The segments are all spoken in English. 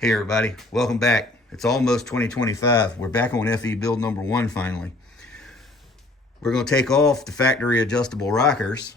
Hey everybody, welcome back. It's almost 2025. We're back on FE Build #1 finally. We're going to take off the factory adjustable rockers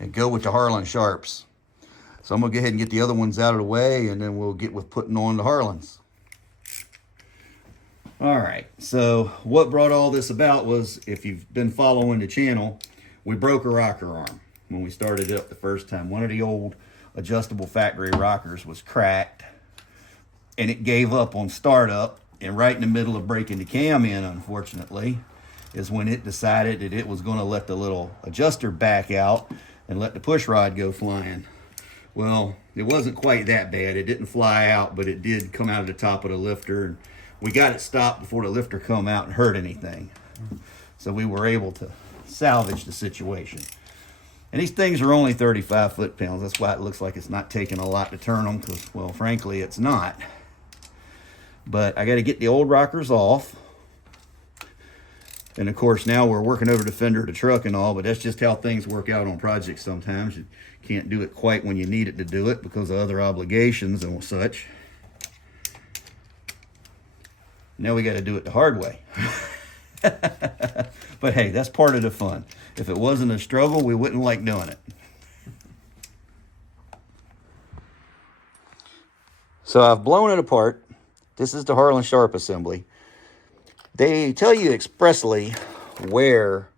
and go with the Harland Sharps. So I'm going to go ahead and get the other ones out of the way, and then we'll get with putting on the Harlands. All right, so what brought all this about was, if you've been following the channel, we broke a rocker arm when we started it up the first time. One of the old adjustable factory rockers was cracked, and it gave up on startup, and right in the middle of breaking the cam in, unfortunately, is when it decided that it was going to let the little adjuster back out and let the push rod go flying. Well, it wasn't quite that bad. It didn't fly out, but it did come out of the top of the lifter, and we got it stopped before the lifter come out and hurt anything. So we were able to salvage the situation. And these things are only 35 foot-pounds. That's why it looks like it's not taking a lot to turn them, because, well, frankly, it's not. But I got to get the old rockers off. And, of course, now we're working over the fender of the truck and all, but that's just how things work out on projects sometimes. You can't do it quite when you need it to do it because of other obligations and such. Now we got to do it the hard way. But, hey, that's part of the fun. If it wasn't a struggle, we wouldn't like doing it. So I've blown it apart. This is the Harland Sharp assembly. They tell you expressly where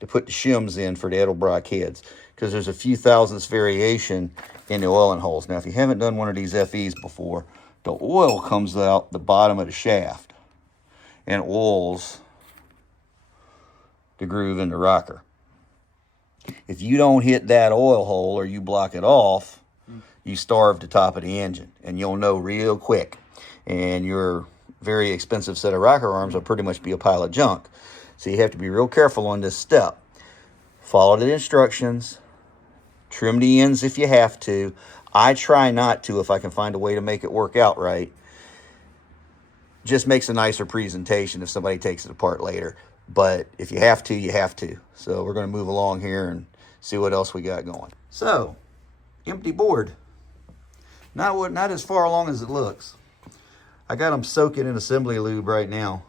to put the shims in for the Edelbrock heads, because there's a few thousandths variation in the oiling holes. Now, if you haven't done one of these FEs before, the oil comes out the bottom of the shaft and oils the groove in the rocker. If you don't hit that oil hole or you block it off, you starve the top of the engine, and you'll know real quick. And your very expensive set of rocker arms will pretty much be a pile of junk. So you have to be real careful on this step. Follow the instructions. Trim the ends if you have to. I try not to if I can find a way to make it work out right. Just makes a nicer presentation if somebody takes it apart later. But if you have to, you have to. So we're going to move along here and see what else we got going. So, empty board. Not as far along as it looks. I got them soaking in assembly lube right now.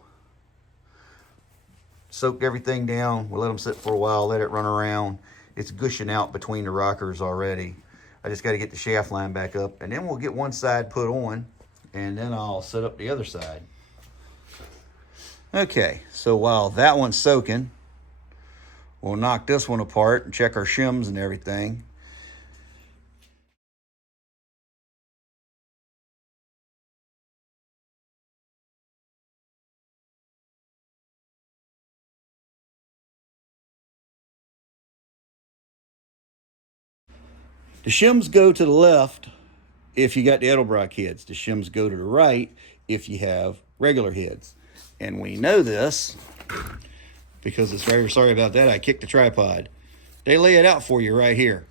Soaked everything down. We'll let them sit for a while, let it run around. It's gushing out between the rockers already. I just got to get the shaft line back up, and then we'll get one side put on, and then I'll set up the other side. Okay, so while that one's soaking, we'll knock this one apart and check our shims and everything. The shims go to the left if you got the Edelbrock heads. The shims go to the right if you have regular heads. And we know this because it's very sorry about that. I kicked the tripod. They lay it out for you right here.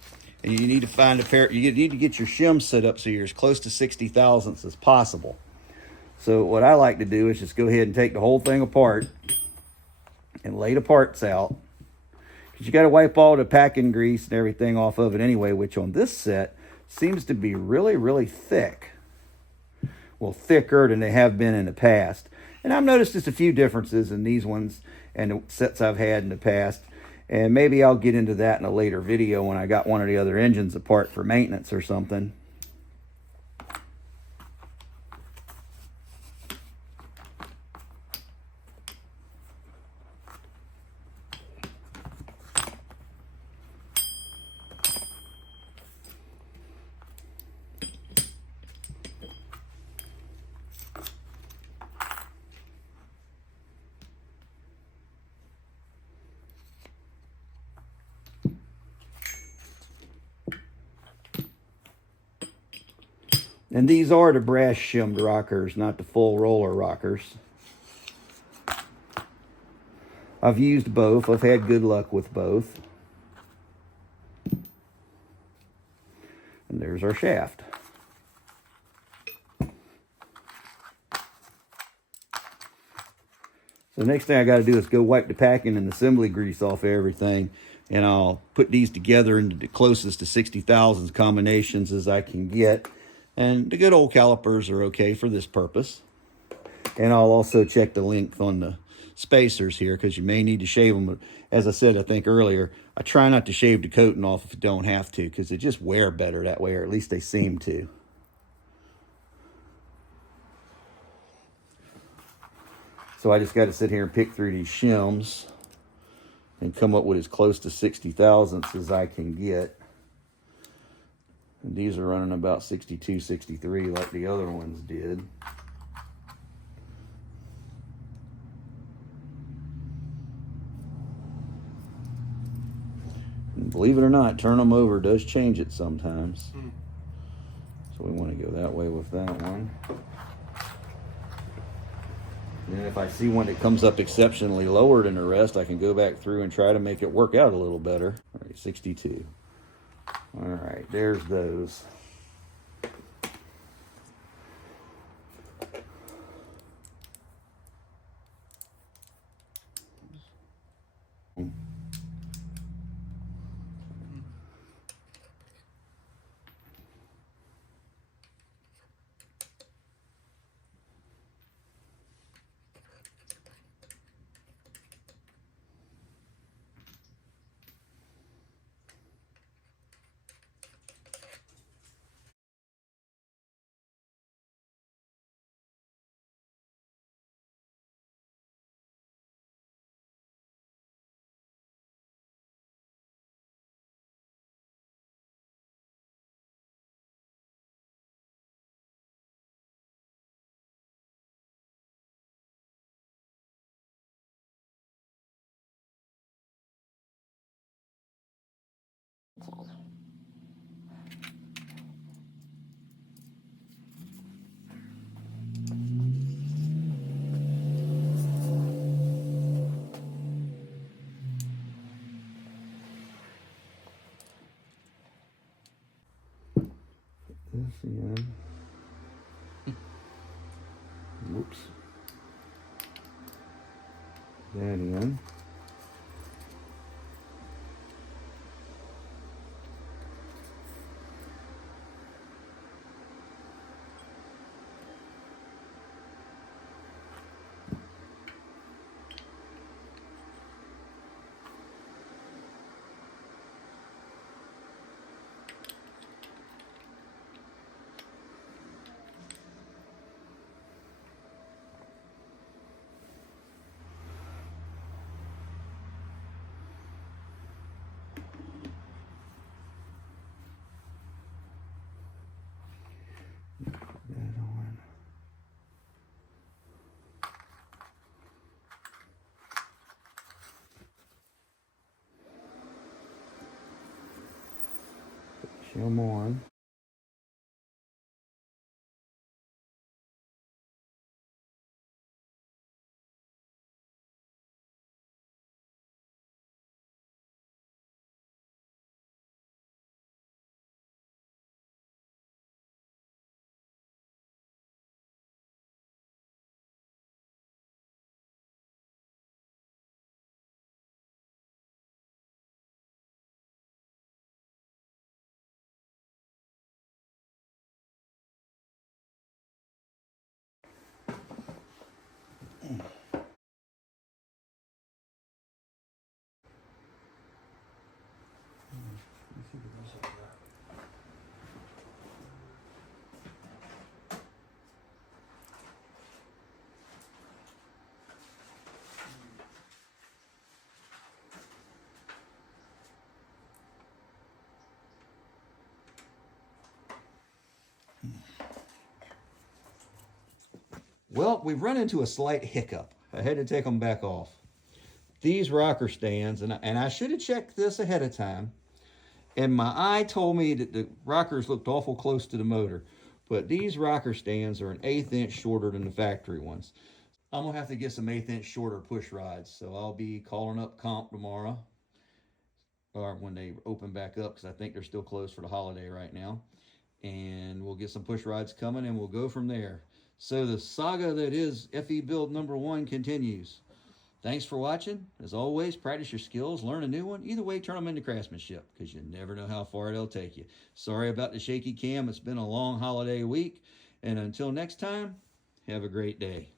And you need to find a pair. You need to get your shims set up so you're as close to 60 thousandths as possible. So what I like to do is just go ahead and take the whole thing apart and lay the parts out. Because you got to wipe all the packing grease and everything off of it anyway, which on this set seems to be really, really thick. Well, thicker than they have been in the past. And I've noticed just a few differences in these ones and the sets I've had in the past. And maybe I'll get into that in a later video when I got one of the other engines apart for maintenance or something. And these are the brass shimmed rockers, not the full roller rockers. I've used both. I've had good luck with both. And there's our shaft. So the next thing I got to do is go wipe the packing and assembly grease off of everything, and I'll put these together into the closest to 60 thousandths combinations as I can get. And the good old calipers are okay for this purpose. And I'll also check the length on the spacers here because you may need to shave them. But as I said, I think earlier, I try not to shave the coating off if you don't have to because they just wear better that way, or at least they seem to. So I just got to sit here and pick through these shims and come up with as close to 60 thousandths as I can get. And these are running about 62, 63 like the other ones did. And believe it or not, turn them over does change it sometimes. So we want to go that way with that one. And if I see one that comes up exceptionally lower than the rest, I can go back through and try to make it work out a little better. All right, 62. All right, there's those. This in. Whoops. That in. Shim on. Well, we've run into a slight hiccup. I had to take them back off. These rocker stands, and I should have checked this ahead of time, and my eye told me that the rockers looked awful close to the motor, but these rocker stands are an 1/8 inch shorter than the factory ones. I'm gonna have to get some 1/8 inch shorter push rods, so I'll be calling up Comp tomorrow, or when they open back up, because I think they're still closed for the holiday right now, and we'll get some push rods coming, and we'll go from there. So the saga that is FE Build #1 continues. Thanks for watching. As always, practice your skills, learn a new one. Either way, turn them into craftsmanship, because you never know how far it'll take you. Sorry about the shaky cam. It's been a long holiday week. And until next time, have a great day.